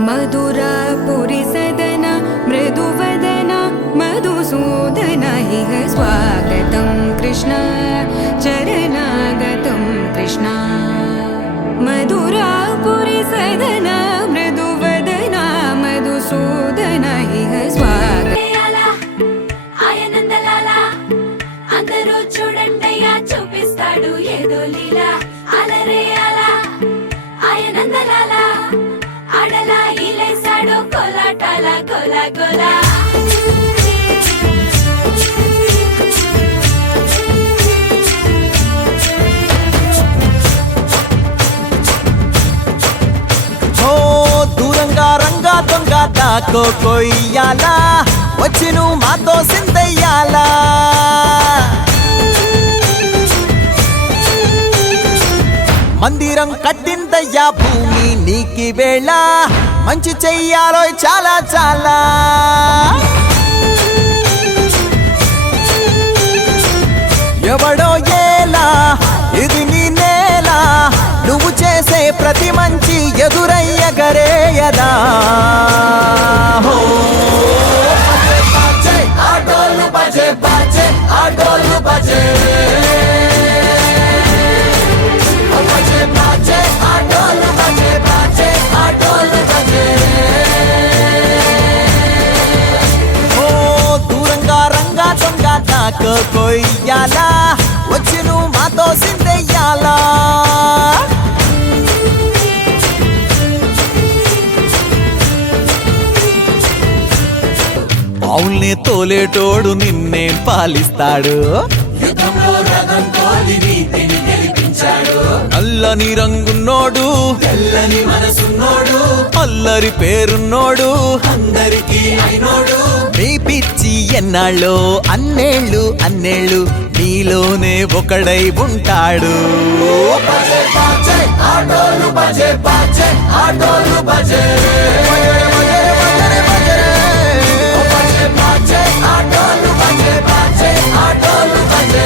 मधुरापुरी सदन मृदुवदन मधुसूदन इह स्वागतं कृष्ण चरणागतं कृष्ण मधुरापुरी सदन मृदुवदन मधुसूदन इह स्वागतं అందరూ చూడండయ్యా చూపిస్తాడు ఏదో లీలా అలరే అలా ఆయనందలాలా ఆడలా ఈలేసాడు కోలాటాల గోలా గోలా దూరంగా రంగా దొంగ దాకో కొయ్యాలా వచ్చి నువ్వు మాతో సిందయ్యాలా మందిరం కట్టిందయ్యా భూమి నీకి వేళ మంచి చెయ్యాలో చాలా చాలా ఎవడో ఏలా ఇది నీ నేల నువ్వు చేసే ప్రతి మంచి ఎదురయ్యగరేయదా ఆటోలు బజే బజే ఆటోలు బజే దూరంగా రంగా దొంగ దాకో కొయ్యాలా వచ్చి నువ్వు మాతో సిందెయ్యాలా ఆవుల్ని తోలేటోడు నిన్నేం పాలిస్తాడు నల్లని రంగున్నోడు తెల్లని మనసున్నోడు అల్లరి పేరున్నోడు అందరికీ అయినోడు మీ పిచ్చి ఎన్నాళ్ళో అన్నేళ్ళు అన్నేళ్ళు నీలోనే ఒకడై ఉంటాడు ఆటోలు బజే బజే ఆటోలు బజే ఆటోలు బజే బజే ఆటోలు బజే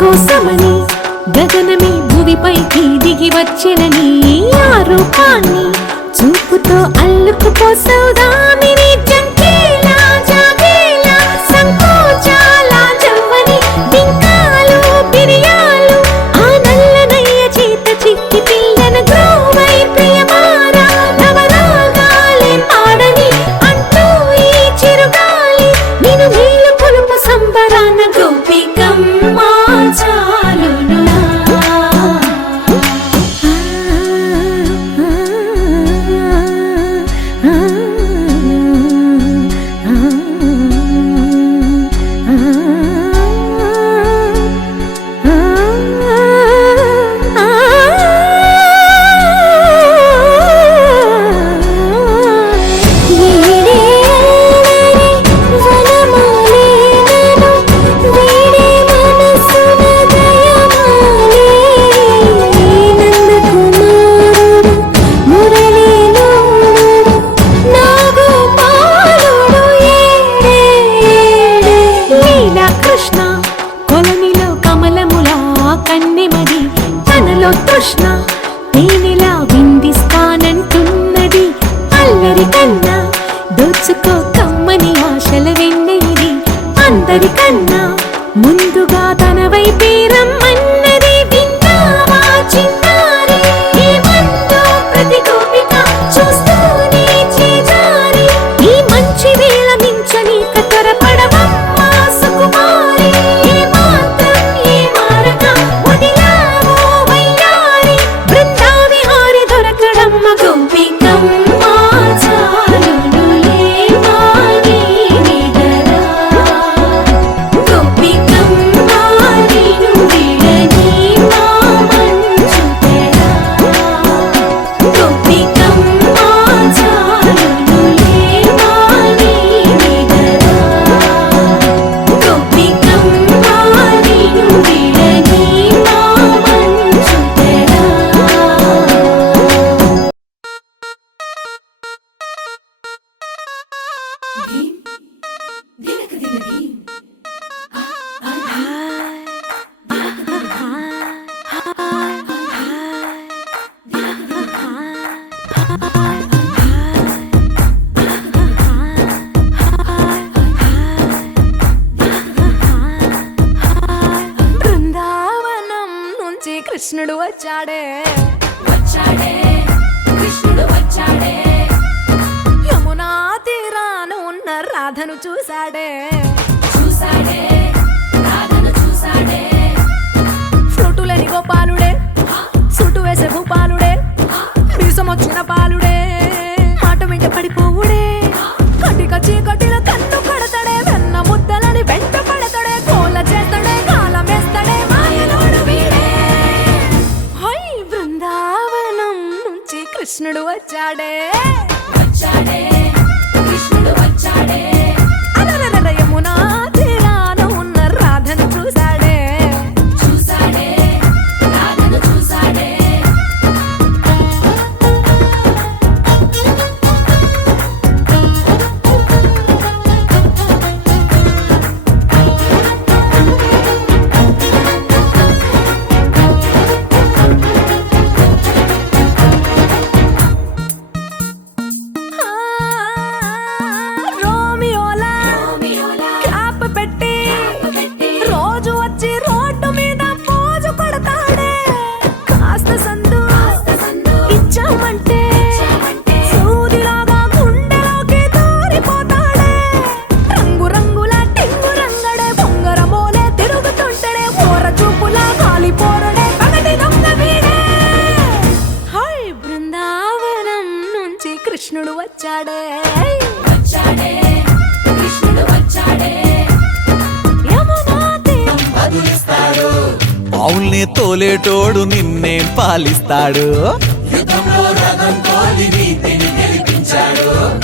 కోసమని గగనమే భూమిపైకి దిగి వచ్చినని ఆ రూపాన్ని చూపుతో అల్లుకుపోసౌదామిని జంకేలా జాగేలా సంకోచాల జవ్వని బింకాలు బిరియాలు ఆ నల్లనయ్య చేత చిక్కి పిల్లన గ్రోవై ప్రియమారా నవరాగాలే పాడని అంటూ ఈ చిరుగాలి నిన్ను నీళ్ళు పొలుపు సంబరాన గోపికమ్మ చాలునునా తృష్ణ తేనెలా విందిస్తానంటున్నది అల్లరి కన్నా దోచుకో కమ్మని ఆశల వెన్నెలిది అందరికన్నా ముందుగా తన వైపే రమ్మన్నది విన్నావా చిన్నారి ఏమందో ప్రతి గోపిక చూస్తూనే చేజారి ఈ మంచి వేళ మించనీక త్వరపడవమ్మా సుకుమారి ఏ మాత్రం ఏ మారక వదిలావో వయ్యారి బృందావిహారి దొరకడమ్మ గోపికమ్మ చాలునులే మాని నిదరా గోపికమ్మ నిన్ను విడని మా మంచు తెరా గోపికమ్మ చాలునులే మాని నిదరా గోపికమ్మ నిన్ను విడని మా మంచు తెరా బృందావనం నుంచి కృష్ణుడు వచ్చాడే వచ్చాడే కృష్ణుడు వచ్చాడే యమునా తీరాన ఉన్న రాధను చూశాడే చూసాడే రాధను చూసాడే ఫ్లూటులని గోపాలుడే సుటు వేసే భూపాలుడే మీసమొచ్చిన పాలుడే మాట వెంట పడిపోవుడే కటిక చీకటిల కన్ను కడతాడే వెన్న ముద్దలని వెంట పడతాడే కోల చేస్తాడే కాలం వేస్తాడే మాయలోడు వీడే హై బృందావనం నుంచి కృష్ణుడు వచ్చాడే వచ్చాడే కృష్ణుడు వచ్చాడే అలరలర యమునా తీరాన ఉన్న రాధను చూశాడే చూసాడే రాధను చూసాడే రోమియోలా రోమియోలా క్లాప్ పెట్టి పెట్టి రోజు వచ్చి రోడ్డు మీద పోజు కొడతాడే కాస్త సందు సందు ఇచ్చామంటే ఇచ్చామంటే సూదిలాగా గుండెలోకి దూరిపోతాడే రంగు రంగుల టింగు రంగడే బొంగరమోలే తిరుగుతుంటడే ఓర చూపులా కాలిపోరడే పగటి దొంగ వీడే హై బృందావనం నుంచి కృష్ణుడు వచ్చాడే వచ్చాడే కృష్ణుడు వచ్చాడే యమునా తీరం పావుల్ని తోలేటోడు నిన్నే పాలిస్తాడు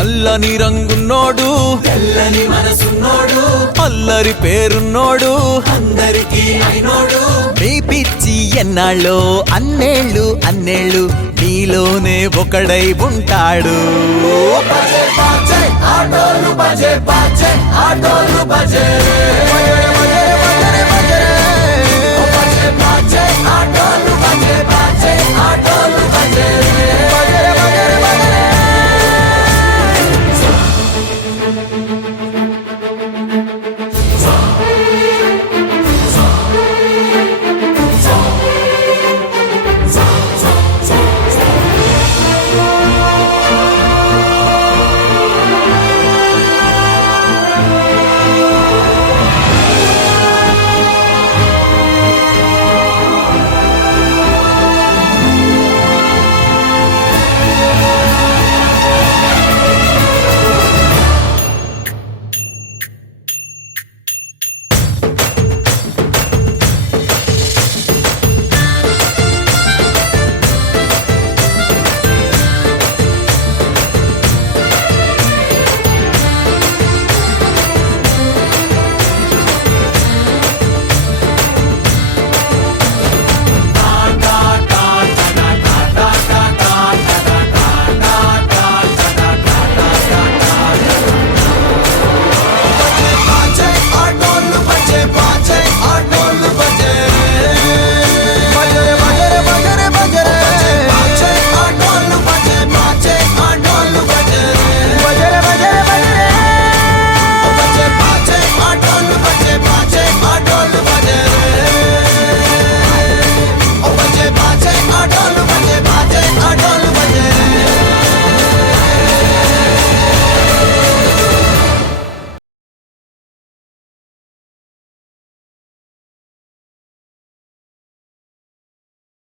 అల్లని రంగున్నోడు తెల్లని మనసున్నోడు అల్లరి పేరున్నోడు అందరికీ అయినోడు నీ పిచ్చి ఎన్నాళ్ళో అన్నేళ్ళు అన్నేళ్ళు నీలోనే ఒకడై ఉంటాడు ఆటోలు బజే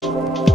Thank